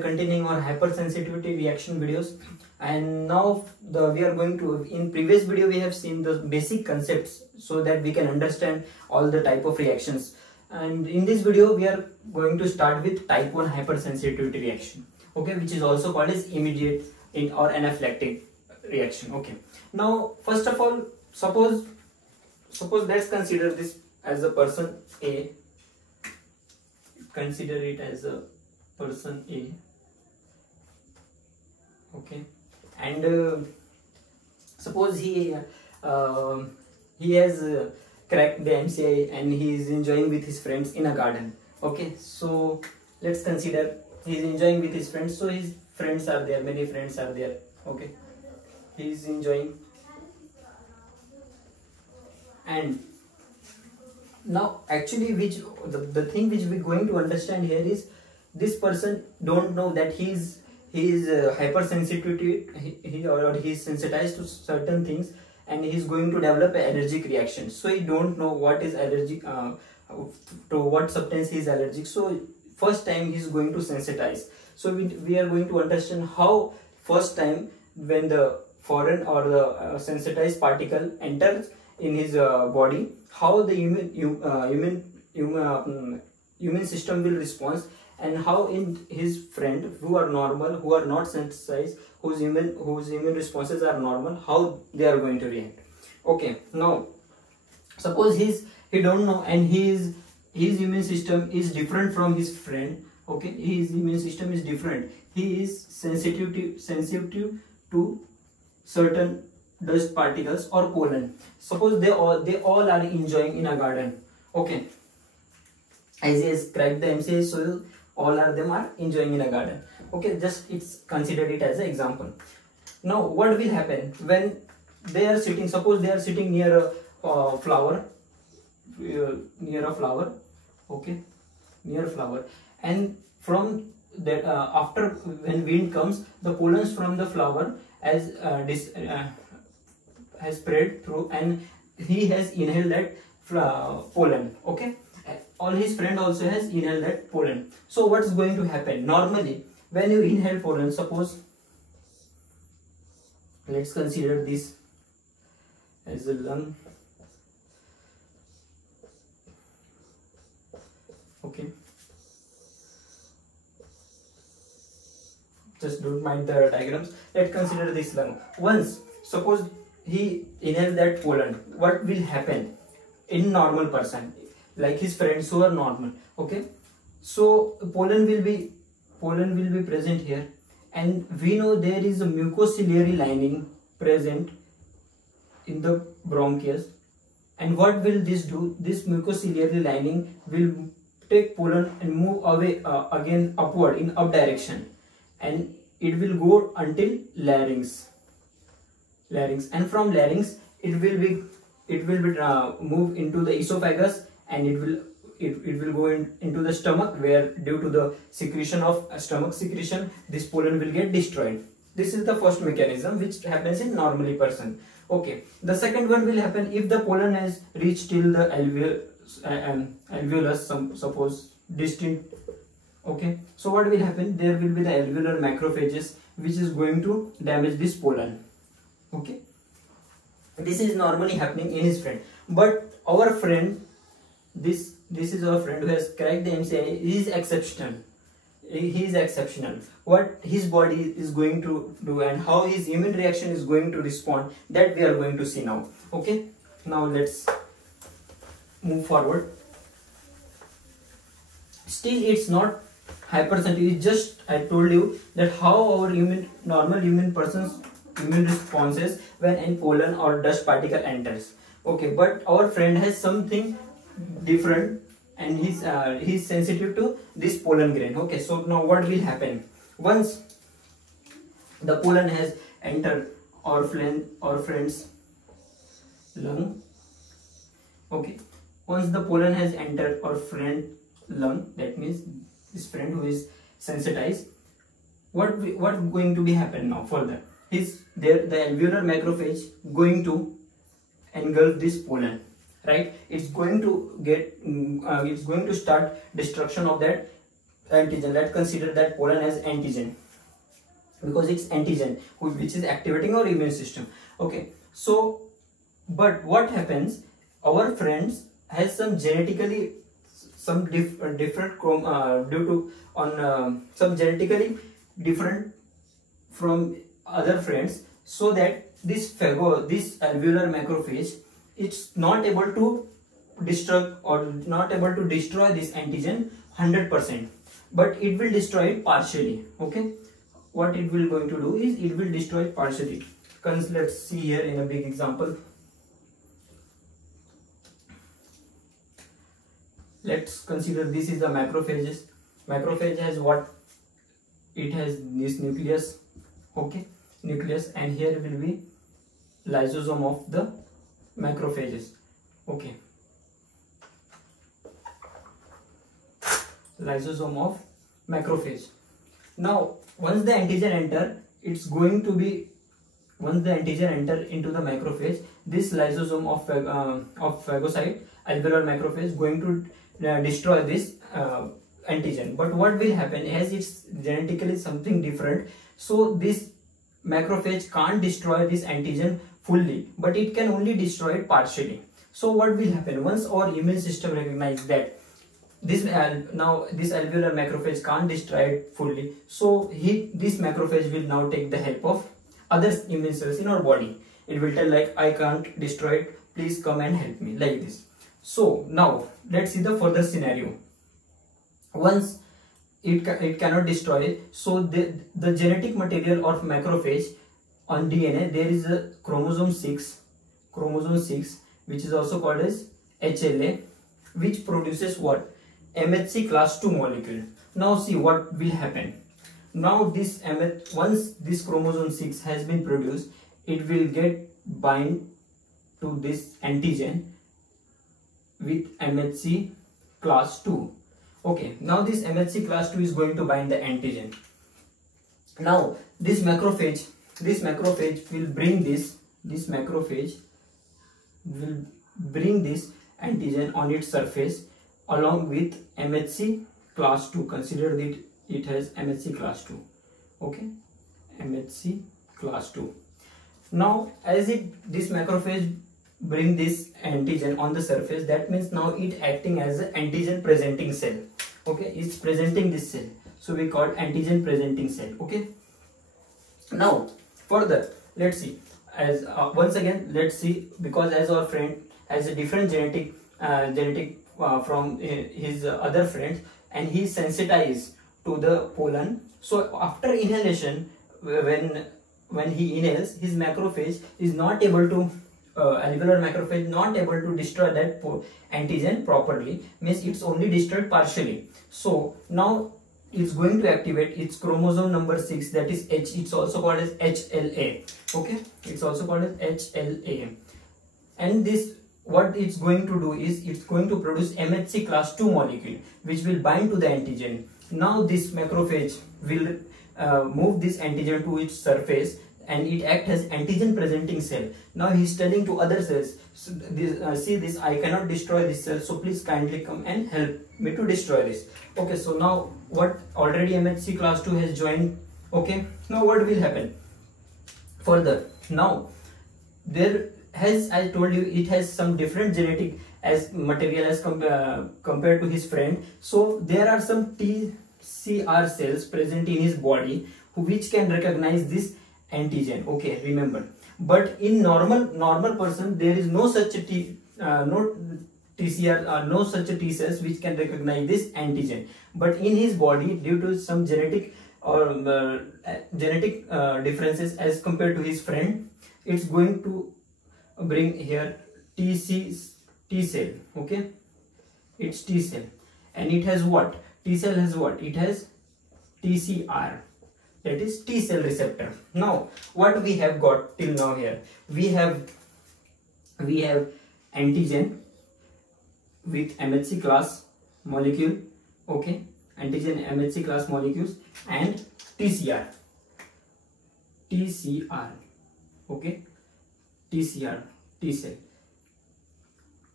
are continuing our hypersensitivity reaction videos, and now we are going to, in previous video we have seen the basic concepts so that we can understand all the type of reactions, and in this video we are going to start with type 1 hypersensitivity reaction, okay, which is also called as immediate or anaphylactic reaction. Okay, now first of all, suppose let's consider this as a person A. Consider it as a person A, okay, and suppose he has cracked the MCI and he is enjoying with his friends in a garden. Okay, so let's consider he is enjoying with his friends, so his friends are there, many friends are there. Okay, he is enjoying, and now actually the thing which we're going to understand here is this person don't know that he is hypersensitivity, he is sensitized to certain things, and he is going to develop an allergic reaction. So he don't know what is allergic, to what substance he is allergic. So first time he is going to sensitize. So we are going to understand how first time when the foreign or the sensitized particle enters in his body, how the immune system will respond, and how in his friend who are normal, who are not sensitized, whose immune responses are normal, how they are going to react. Okay, now suppose he don't know, and his immune system is different from his friend. Okay, his immune system is different. He is sensitive to certain dust particles or pollen. Suppose they all are enjoying in a garden. Okay, as he has cracked the MCA, so all of them are enjoying in a garden. Okay, just consider it as an example. Now what will happen when they are sitting? Suppose they are sitting near a flower, okay, near a flower, and from that after when wind comes, the pollens from the flower has spread through, and he has inhaled that pollen. Okay, all his friend also has inhaled that pollen. So what's going to happen? Normally when you inhale pollen, suppose let's consider this as a lung. Okay, just don't mind the diagrams. Let's consider this lung. Once suppose he inhales that pollen, what will happen in normal person, like his friends who are normal? Okay, so pollen will be present here, and we know there is a mucociliary lining present in the bronchus, and what will this do? This mucociliary lining will take pollen and move away again upward in up direction, and it will go until larynx, and from larynx it will be move into the esophagus, and it will go into the stomach, where due to the secretion of stomach secretion, this pollen will get destroyed. This is the first mechanism which happens in normally person. Okay, the second one will happen if the pollen has reached till the alveolus, suppose distant. Okay, so what will happen? There will be the alveolar macrophages which is going to damage this pollen. Okay, this is normally happening in his friend, but our friend, this is our friend who has cracked the MCI. He is exceptional. He is exceptional. What his body is going to do and how his immune reaction is going to respond, that we are going to see now. Okay, now let's move forward. Still it's not hypersensitivity. It's just I told you that how our normal immune person's immune responses when a pollen or dust particle enters. Okay, but our friend has something different, and he's sensitive to this pollen grain. Okay, so now what will happen? Once the pollen has entered our friend's lung. Okay, once the pollen has entered our friend lung, that means this friend who is sensitized, what going to be happen now further? The alveolar macrophage going to engulf this pollen, right? It's going to start destruction of that antigen. Let's consider that pollen as antigen, because it's antigen which is activating our immune system. Okay, so but what happens, our friends has some genetically some different due to on some genetically different from other friends, so that this alveolar macrophage, it's not able to destroy or not able to destroy this antigen 100%, but it will destroy it partially. Okay, what it will going to do is it will destroy it partially. Let's see here in a big example. Let's consider this is the macrophages. Macrophage has what? It has this nucleus. Okay, nucleus, and here will be lysosome of the macrophages. Okay, lysosome of macrophage. Now once the antigen enter, it's going to be, once the antigen enter into the macrophage, this lysosome of phagocyte alveolar macrophage going to destroy this antigen. But what will happen, as it's genetically something different, so this macrophage can't destroy this antigen fully, but it can only destroy it partially. So what will happen, once our immune system recognize that this now this alveolar macrophage can't destroy it fully, so this macrophage will now take the help of other immune cells in our body. It will tell like, I can't destroy it, please come and help me, like this. So now let's see the further scenario. Once it cannot destroy it, so the genetic material of macrophage on DNA, there is a chromosome 6, which is also called as HLA, which produces what? MHC class 2 molecule. Now see what will happen. Now this once this chromosome 6 has been produced, it will get bind to this antigen with MHC class 2. Okay, now this MHC class 2 is going to bind the antigen. Now this macrophage will bring this macrophage will bring this antigen on its surface along with MHC class 2. Consider that it has MHC class 2. Okay, MHC class 2. Now as this macrophage bring this antigen on the surface, that means now it acting as an antigen presenting cell. Okay, it's presenting this cell, so we call antigen presenting cell. Okay, now further let's see, as once again let's see, because as our friend has a different genetic from his other friends, and he is sensitized to the pollen. So after inhalation, when he inhales, his macrophage is not able to alveolar macrophage not able to destroy that antigen properly, means it's only destroyed partially. So now it's going to activate its chromosome number 6, that is H. It's also called as HLA. Okay, it's also called as HLA, and this what it's going to do is it's going to produce MHC class 2 molecule, which will bind to the antigen. Now this macrophage will move this antigen to its surface, and it acts as antigen presenting cell. Now he's telling to other cells, so see this, I cannot destroy this cell, so please kindly come and help me to destroy this. Okay, so now what, already MHC class 2 has joined. Okay, now what will happen further? Now there has, I told you, it has some different genetic as material as compared to his friend. So there are some TCR cells present in his body which can recognize this antigen. Okay, remember, but in normal person there is no such no TCR or no such T cells which can recognize this antigen. But in his body, due to some genetic or differences as compared to his friend, it's going to bring here T cell. Okay, it's T cell, and it has what? T cell has what? It has TCR, that is T cell receptor. Now what we have got till now here, we have antigen with MHC class molecule. Okay, antigen MHC class molecules and TCR. Okay, TCR, T cell.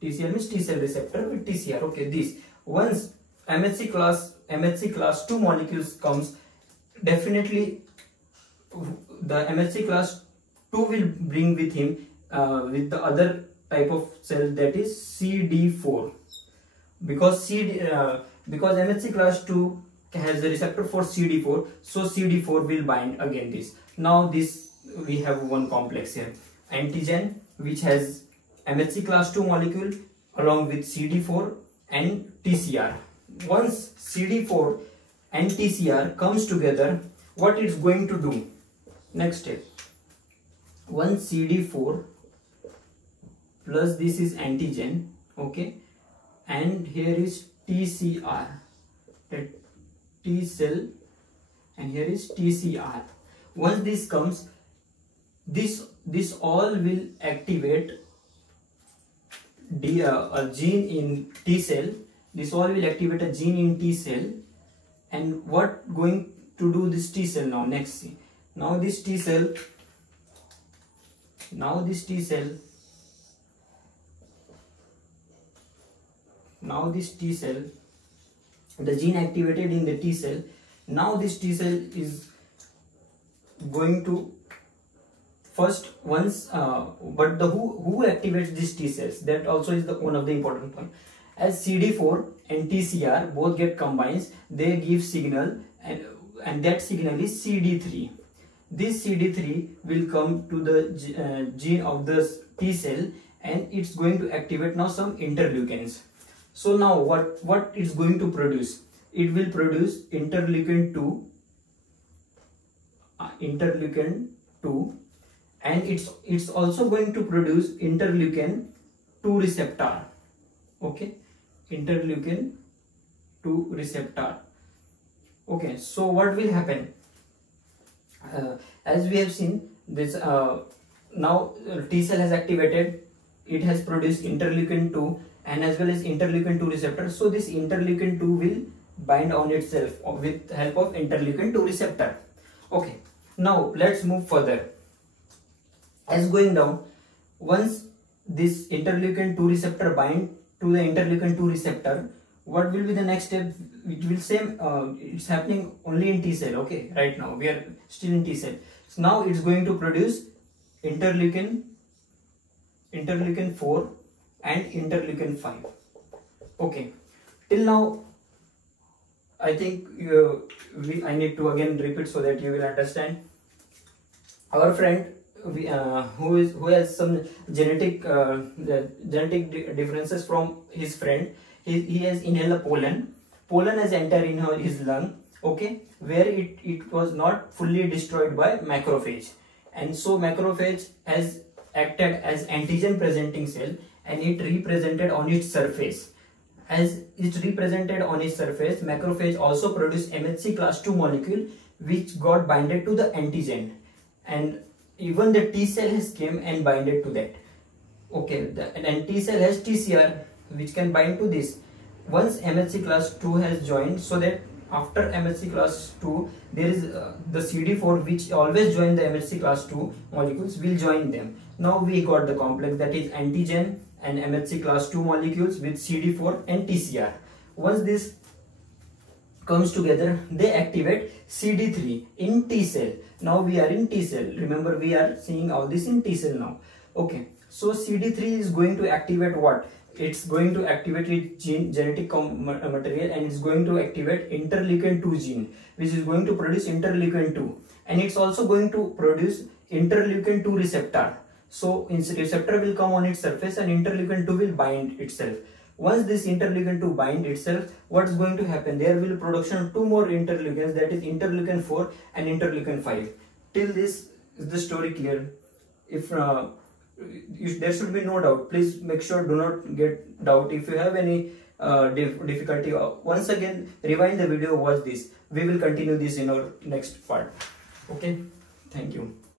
TCR means T cell receptor with TCR. Okay, this once MHC class 2 molecules comes, definitely the MHC class 2 will bring with him with the other type of cell, that is CD4, because because MHC class 2 has a receptor for CD4, so CD4 will bind again this. Now this we have one complex here, antigen, which has MHC class 2 molecule along with CD4 and TCR. Once CD4 and TCR comes together, what it's going to do? Next step, one CD4 plus this is antigen, okay, and here is TCR, that T cell, and here is TCR. Once this comes, this all will activate a gene in T cell. This all will activate a gene in T cell, and what going to do this T cell now? Next, see, now this T cell, the gene activated in the T cell. Now this T cell is going to first once, but the who activates these T cells? That also is the one of the important point. As CD4 and TCR both get combined, they give signal, and that signal is CD3. This CD3 will come to the gene of the T cell, and it's going to activate now some interleukins. So now what it's going to produce? It will produce interleukin 2, and it's also going to produce interleukin 2 receptor. Okay, interleukin 2 receptor. Okay, so what will happen? As we have seen, this now T cell has activated, it has produced interleukin 2 and as well as interleukin 2 receptor. So this interleukin 2 will bind on itself with help of interleukin 2 receptor. Okay, now let's move further. As going down, once this interleukin 2 receptor bind to the interleukin 2 receptor, what will be the next step? It will say it's happening only in T cell. Okay, right now we are still in T cell. So now it's going to produce interleukin 4 and interleukin 5. Okay, till now I think I need to again repeat so that you will understand. Our friend who has some genetic differences from his friend, he has inhaled pollen has entered in his lung, okay, where it was not fully destroyed by macrophage, and so macrophage has acted as antigen presenting cell, and it represented on its surface. As it represented on its surface, macrophage also produced MHC class 2 molecule which got binded to the antigen, and even the T cell has came and binded to that. Okay, and T cell has TCR which can bind to this. Once MHC class 2 has joined, so that after MHC class 2 there is the CD4 which always join the MHC class 2 molecules will join them. Now we got the complex, that is antigen and MHC class 2 molecules with CD4 and TCR. Once this comes together, they activate CD3 in T cell. Now we are in T cell. Remember, we are seeing all this in T cell now. Okay, so CD3 is going to activate what? It's going to activate its genetic material, and it's going to activate interleukin 2 gene, which is going to produce interleukin 2, and it's also going to produce interleukin 2 receptor. So receptor will come on its surface and interleukin 2 will bind itself. Once this interleukin 2 bind itself, what's going to happen? There will be production of 2 more interleukins, that is interleukin 4 and interleukin 5. Till this is the story clear? If there should be no doubt, please make sure do not get doubt. If you have any difficulty, once again rewind the video, watch this. We will continue this in our next part. Okay, thank you.